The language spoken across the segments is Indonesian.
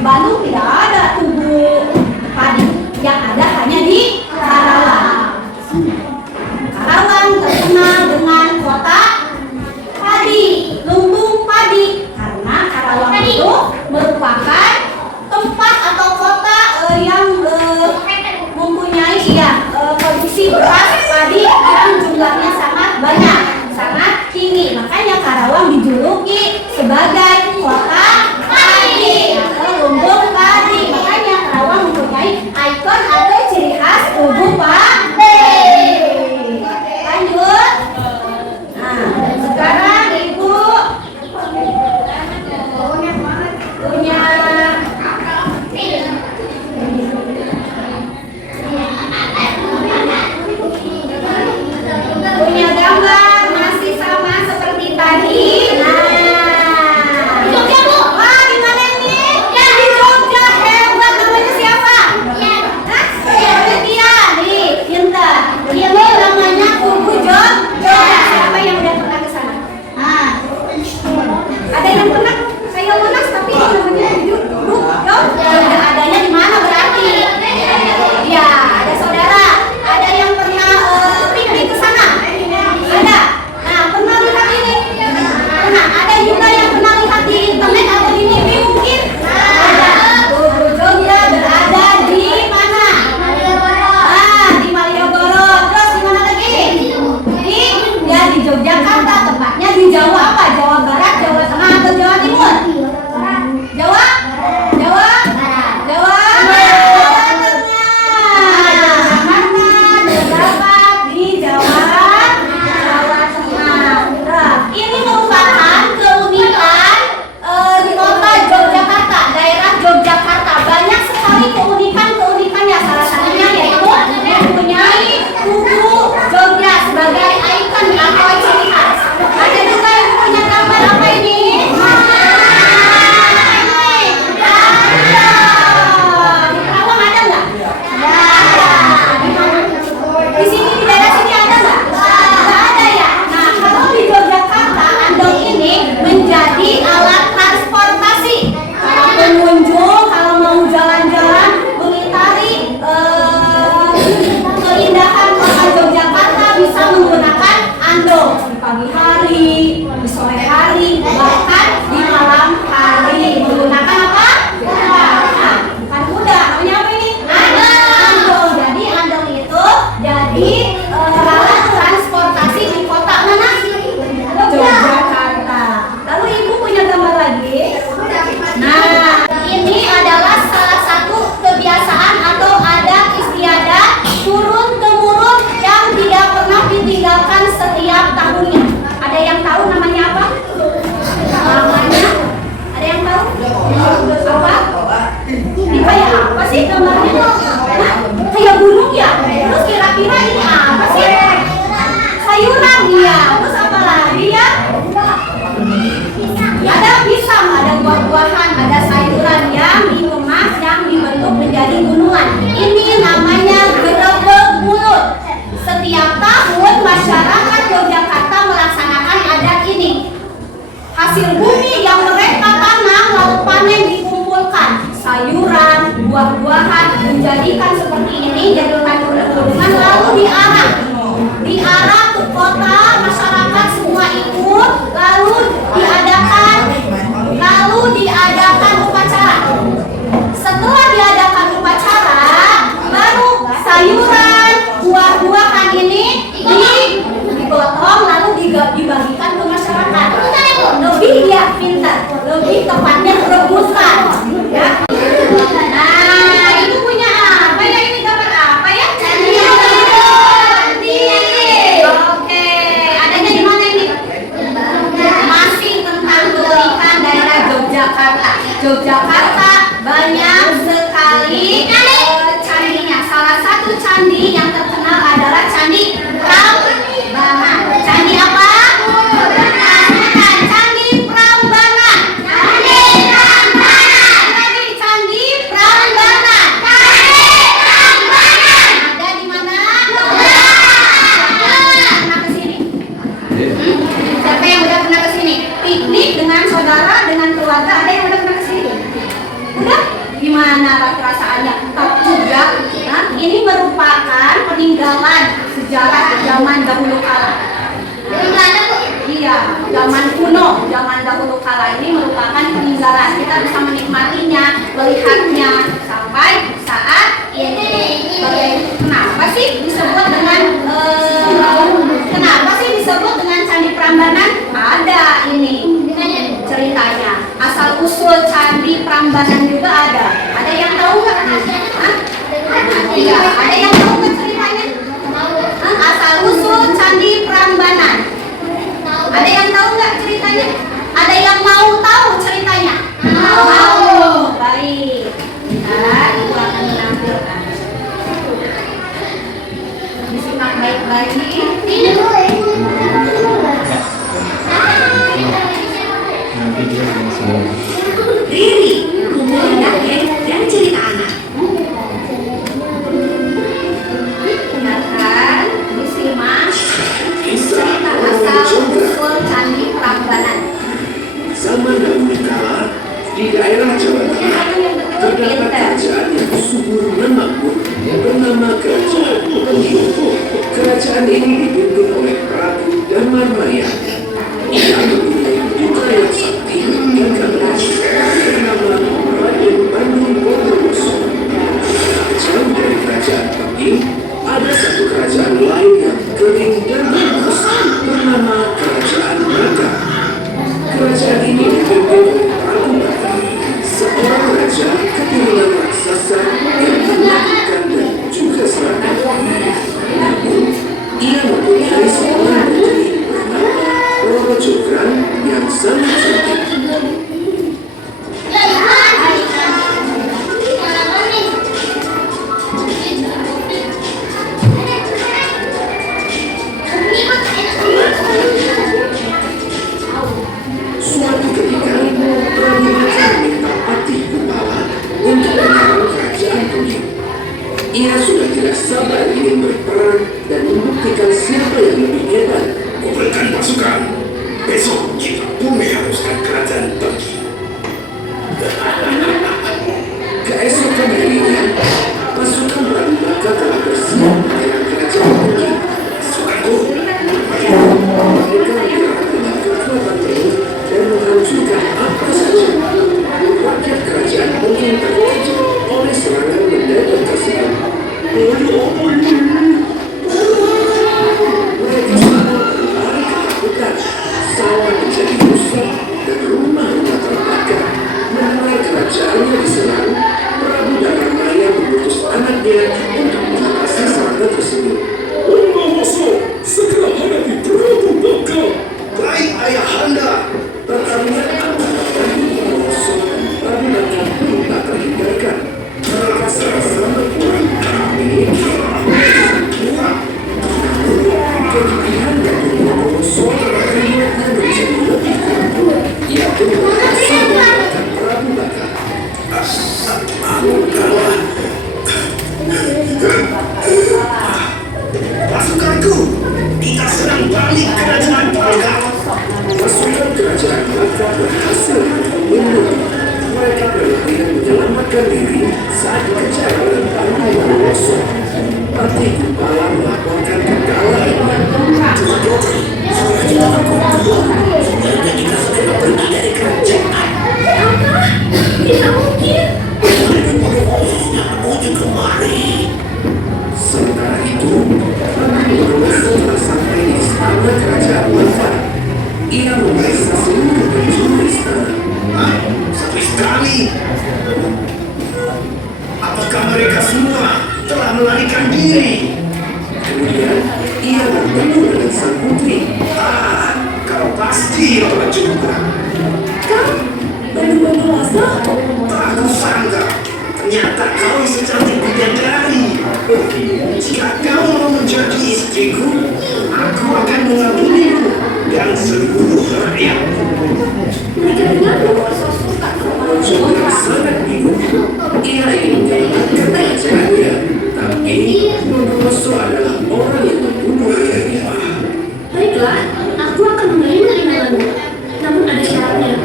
Di Bandung tidak ada tubuh padi, yang ada hanya di Karawang. Karawang terkenal dengan kota padi, lumbung padi, karena Karawang itu merupakan tempat atau kota yang mempunyai produksi beras padi yang jumlahnya sangat banyak, sangat tinggi. Makanya Karawang dijuluki sebagai kota padi atau lumbung padi. Makanya Karawang mempunyai ikon atau ciri khas lumbung padi. Lanjut. Nah, sekarang Ibu punya gambar masih sama seperti tadi. Nah, di Jogja Bu. Wah, di mana ini? Ya, di Jogja. Hebat, namanya siapa? Ya. Hah? Tia. Nih, pintar. Ini namanya Kubu Jogja. Siapa yang udah pernah ke sana? Nah, ada yang pernah? Saya pernah, tapi ini namanya Kubu Jogja. Adanya di mana berarti? Ya, ada saudara. Ada yang pernah piknik ke sana? Ada. Nah, pernah lihat ini? Pernah. Ada juga yang pernah lihat di internet atau di TV mungkin? Ada. Kubu Jogja berada di mana? Di Malioboro. Terus di mana lagi? Di Yogyakarta. Tempatnya di Jawa apa? Jawa Barat, Jawa Tengah, atau Jawa Timur? Jawa? Jawa? Jawa? Ini merupakan keunikan di kota Yogyakarta, daerah Yogyakarta. Banyak sekali keunikannya. Salah satunya yaitu mempunyai Kubu Jogja sebagai ikon atau ciri khas. Ada juga yang punya gambar apa ini? Di Karawang ada nggak? Di sini, di daerah sini ada nggak? Nggak ada ya. Nah, kalau di Yogyakarta, andong ini menjadi alat transportasi. Pengunjung kalau mau jalan-jalan mengitari keindahan kota Yogyakarta bisa menggunakan andong di pagi hari, di sore hari, bahkan di malam hari. Menggunakan apa? Nah, bukan kuda, namanya apa ini? Andong. Jadi andong itu jadi alat transportasi di kota mana? Yogyakarta. Lalu Ibu punya gambar lagi? Nah, ini adalah salah satu kebiasaan atau adat istiadat turun-temurun yang tidak pernah ditinggalkan setiap tahunnya. Ada yang tahu namanya apa? Namanya? Ada yang tahu? Apa? Ini kayak apa sih gambarnya? Hah? Kayak gunung ya? Terus kira-kira ini apa sih? Sayuran ya. Terus apa lagi ya? Ada pisang, ada buah-buahan, ada sayuran yang dikemas, yang dibentuk menjadi gunungan. Ini namanya gerebek mulut. Setiap tahun masyarakat Yogyakarta melaksanakan adat ini. Hasil bumi yang mereka tanam lalu panen dikumpulkan. Sayuran, buah-buahan dijadikan seperti ini, jadikan gunungan lalu diarah ke kota, masyarakat semua ikut, lalu diadakan upacara. Setelah diadakan upacara, baru sayuran, buah-buahan ini digotong lalu dibagikan ke masyarakat. Lebih ya pintar, lebih tepatnya rebusan. Ya. Nah, Ibu punya apa ya? Ini gambar apa ya? Oke, adanya di mana ini? Masih tentang keunikan daerah Yogyakarta. Gimana perasaannya? Takut ya? Nah, ini merupakan peninggalan sejarah zaman dahulu kala. Iya, zaman kuno, zaman dahulu kala ini merupakan peninggalan. Kita bisa menikmatinya, melihatnya sampai saat ini. Kenapa sih disebut dengan Candi Prambanan? Ada ini ceritanya. Asal usul Candi Prambanan juga ada. Ada yang tahu nggak? Iya, ada yang tahu nggak ceritanya? Asal usul Candi Prambanan. Ada yang tahu nggak ceritanya? Ada yang mau tahu ceritanya? Mau. Baik. Nah, ibu akan menampilkan. Disimak baik-baik. Riri, kumpulan dongeng dan cerita anak. Dengarkan, disimak cerita asal usul Candi Prambanan. Zaman dahulu kala, di daerah Jawa Tengah terdapat kerajaan yang subur dan makmur bernama Kerajaan Penjuru. Kerajaan ini dipimpin oleh Prabu Damarmaya. Ia mempunyai putra yang sakti dan ganas bernama Raden Bandung Bondowoso. Jauh dari kerajaan ini, ada satu kerajaan lain yang kering dan bagus bernama Kerajaan Naga. Kerajaan ini dipimpin oleh Prabu Naga, seorang raja keturunan raksasa yang menakutkan dan juga serakah. Namun, ia mempunyai seorang putri bernama Roro Jonggrang yang sangat cantik. Suatu ketika, Prabu Naga meminta Patih Kumbala untuk menyerang kerajaan Bumi. Ia sudah tidak sabar ingin berperang dan membuktikan siapa yang lebih hebat. Kumpulkan pasukan. Besok kita Bumi haruskan kerajaan pergi. Keesokan harinya, pasukan Prabu Naga telah bersiap menyerang kerajaan Bumi. Pasukanku, Mereka menyerang dengan kekuatan penuh dan menghancurkan apa saja. Rakyat kerajaan mungkin terkejut oleh serangan mendadak tersebut. Mereka semua berlari ketakutan. Sawah menjadi rusak dan rumah-rumah terbakar. Mendengar kerajaannya diserang, Prabu Damarmaya mengutus anaknya untuk mengatasi serangan tersebut. Bondowoso, segera hadapi Prabu Naga. Baik ayahanda. Pertarungan antara Prabu Bondowoso dan Prabu Naga pun tak terhindarkan. Mereka sama-sama berperang memiliki kuat. Kegigihan Prabu Bondowoso membuatnya menjadi lebih kuat. Ia pun berhasil mengalahkan Prabu Naga. Aku kalah. Pasukanku, kita serang balik kerajaan Naga. Pasukan kerajaan Naga berhasil membunuh. Mereka berlari dan menyelamatkan diri saat dikejar oleh Prabu Bondowoso. Patih Kumbala melaporkan kekalahannya. Sebenarnya kita segera pergi dari kerajaan. Tidak mungkin. Menuju kemari. Sementara itu, Prabu Bondowoso telah sampai di istana kerajaan Naga. Ia memeriksa seluruh penjuru istana. Sepi sekali. Apakah mereka semua telah melarikan diri? Kemudian, ia bertemu dengan sang putri. Kau pasti orang juga. Kau Bandung Bondowoso? Tak kusangka, ternyata kau secantik bidadari. Jika kau mau menjadi istriku, aku akan mengabunimu dan seluruh rakyat. Mereka dengar Bondowoso suka sama Jonggrang sangat bingung. Ia ingin menyelamatkan kerajaannya, tapi Bondowoso adalah orang yang membunuh ayahnya. Baiklah, aku akan menerima imbalanmu. Namun ada syaratnya.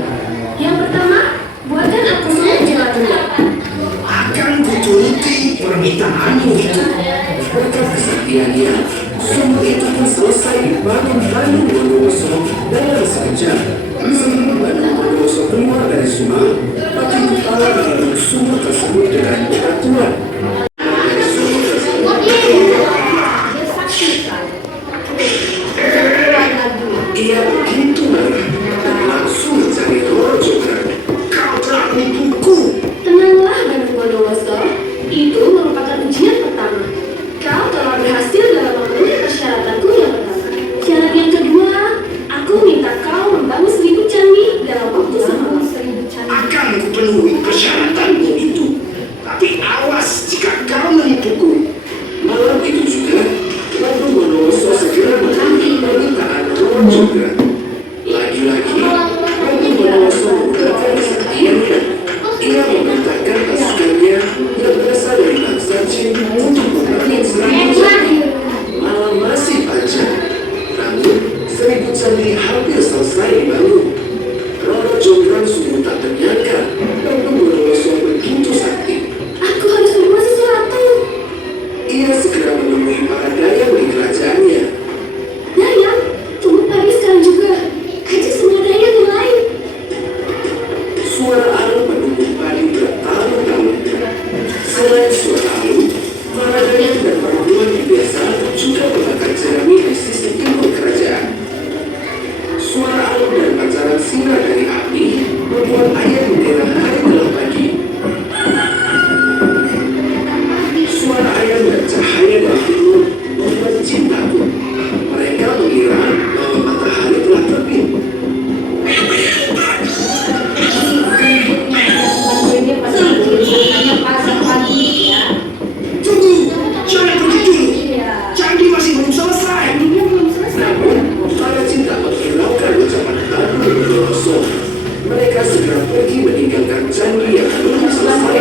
Yang pertama, buatkan aku semua jalan. kuat. Ia begitu marah dan langsung mencari Roro Jonggrang. Kau telah menipuku. Tenanglah, Bapak Bondowoso. Itu merupakan ujian pertama. Kau telah berhasil dalam memenuhi persyaratanku yang pertama. Syarat yang kedua, aku minta kau membangun 1000 candi dalam waktu semalam. Akan kupenuhi persyaratanmu itu. Tapi awas jika kau menipuku. Malam itu juga, Prabu Bondowoso segera memenuhi permintaan Roro Jonggrang. Lagi-lagi, Prabu Bondowoso menggunakan kesaktiannya. Ia memerintahkan pasukannya yang berasal dari bangsa Jin untuk membangun 1000 candi. Malam masih panjang, namun 1000 candi hampir selesai dibangun. Roro Jonggrang sungguh tak menyangka Prabu Bondowoso begitu sakti. Aku harus membuat sesuatu. Ia segera menemui para dayang di kerajaannya. Dayang, tunggu pagi sekarang juga. Ajak semua dayang yang lain. Suara alu menunggu padi bertahun-tahun. Selain suara alu, para dayang dan perempuan di desa juga membakar jerami di sisi timur kerajaan. Suara alu dan pancaran sinar dari api membuat ayah bendera hari telah pagi. Suara ayam dan cahaya dari timur membuat Jin takut. Mereka mengira bahwa matahari telah terbit. Tunggu, jangan pergi dulu. Candi masih belum selesai. Namun, para Jin tak menghiraukan ucapan Prabu Bondowoso. Mereka segera pergi meninggalkan candi yang belum selesai.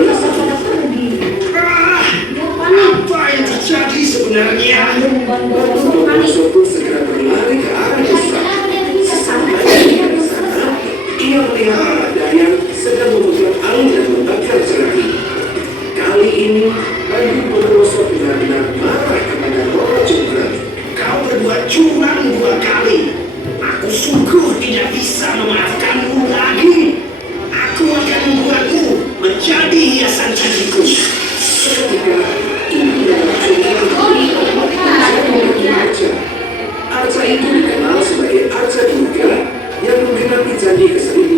Apa yang terjadi sebenarnya? Prabu Bondowoso pun segera berlari ke arah desa. Sesampainya di sana, ia melihat para dayang sedang memegang alu dan membakar jerami. Kali ini, Prabu Bondowoso benar-benar marah kepada Roro Jonggrang. Kau berbuat curang 2 kali. Aku sungguh tidak bisa memaafkanmu lagi. Aku akan membuatmu menjadi hiasan candiku. Seketika, ibu dan Arca. Arca itu dikenal sebagai Arca Durga yang menggenapi candi ke-1000.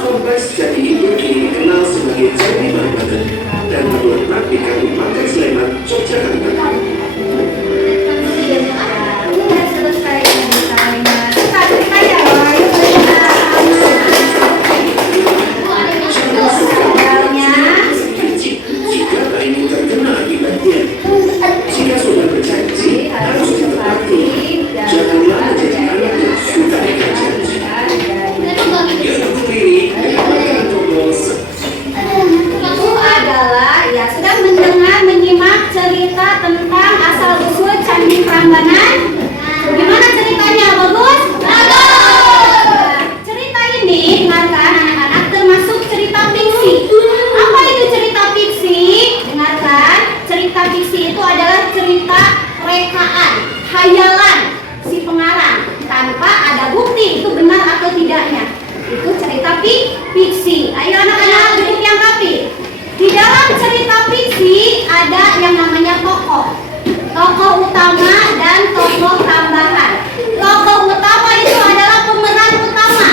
Kompleks candi itu kini dikenal sebagai Candi Bambadan dan terletak di Kabupaten Sleman, Yogyakarta. Udah selesai ceritanya. Kita ceritanya loh. Gagalnya. Jika tak ingin terkena akibatnya, jika sudah berjanji harus ditepati. Janganlah menjadi anak yang suka ikat janji. Ya, berdiri dengan Bondowoso. Itu adalah ya sudah menyimak cerita tentang asal usul Candi Prambanan. Gimana ceritanya? Bagus? Bagus. Cerita ini dengarkan anak-anak termasuk cerita fiksi. Apa itu cerita fiksi? Dengarkan, cerita fiksi itu adalah cerita rekaan, hayalan si pengarang tanpa ada bukti itu benar atau tidaknya. Itu cerita fiksi. Ayo anak-anak duduk yang rapi. Di dalam cerita fiksi ada yang namanya tokoh utama dan tokoh tambahan. Tokoh utama itu adalah pemeran utama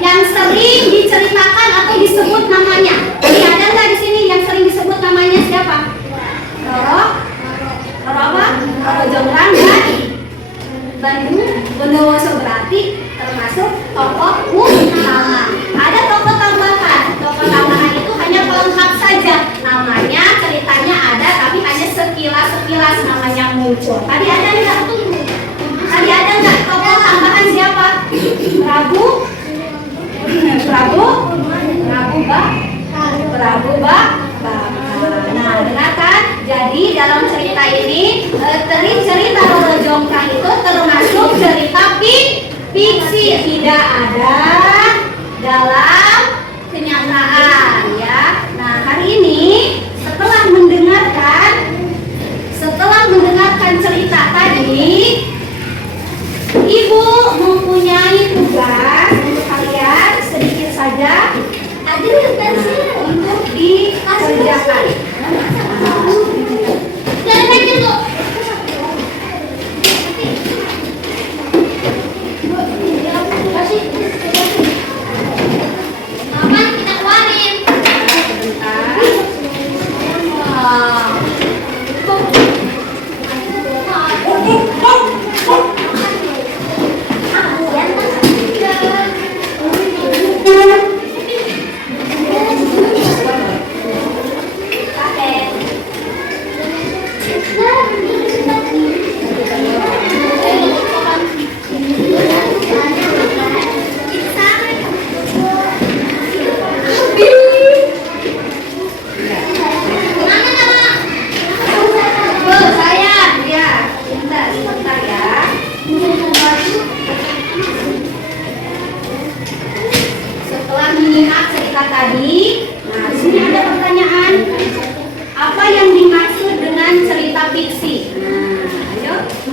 yang sering diceritakan atau disebut namanya. Ini ada nggak di sini yang sering disebut namanya siapa? Roro apa? Roro Jonggrang dan Bandung Bondowoso berarti termasuk tokoh utama. Ada tokoh tambahan. Tokoh tambahan itu hanya pelengkap saja. Namanya ceritanya ada tapi hanya sekilas namanya muncul. Tadi ada nggak? Tokoh tambahan siapa? Prabu Nah, dengarkan. Jadi dalam cerita ini cerita Roro Jonggrang itu termasuk cerita fiksi, tidak ada dalam kenyataan ya. Nah, hari ini setelah mendengarkan cerita tadi, Ibu mempunyai tugas untuk kalian sedikit saja untuk dikerjakan. Setelah menyimak cerita tadi, nah di sini ada pertanyaan. Apa yang dimaksud dengan cerita fiksi? Nah, ayo. 10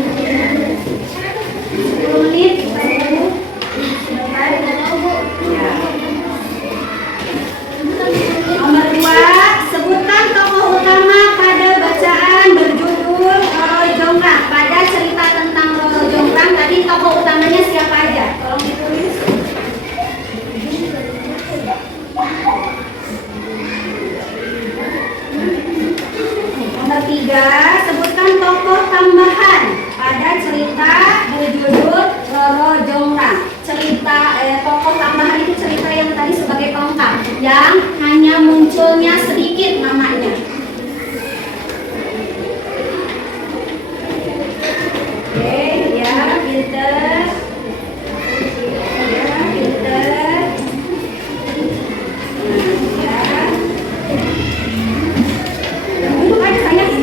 menit. Ya. Nomor 2, sebutkan tokoh utama pada bacaan berjudul Roro Jonggrang. Pada cerita tentang Roro Jonggrang tadi tokoh utamanya siapa aja? Tolong ditulis. Nomor 3, sebutkan tokoh tambahan pada cerita berjudul Roro Jonggrang. Tokoh tambahan itu cerita yang tadi sebagai pelengkap, yang hanya munculnya sedikit namanya. Oke, ya, pinter. Ya, pinter. Ya. Duduk aja sayang.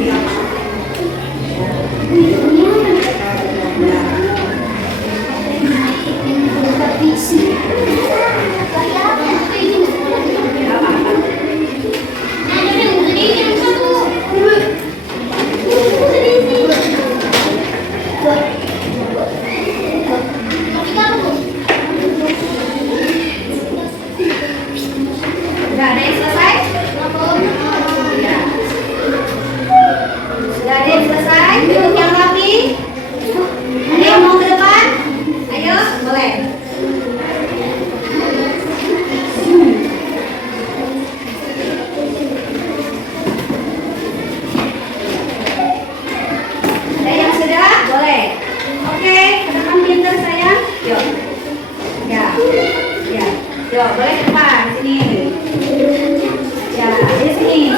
Sudah ada yang selesai? Ya. Sudah ada yang selesai? Duduk yang rapi. Ada yang mau ke depan? Ayo, boleh. Ada yang sudah? Boleh. Oke, ke depan pintar sayang. Yuk. Ya. Ya. Yuk, boleh ke depan. Sini. Ya, di sini.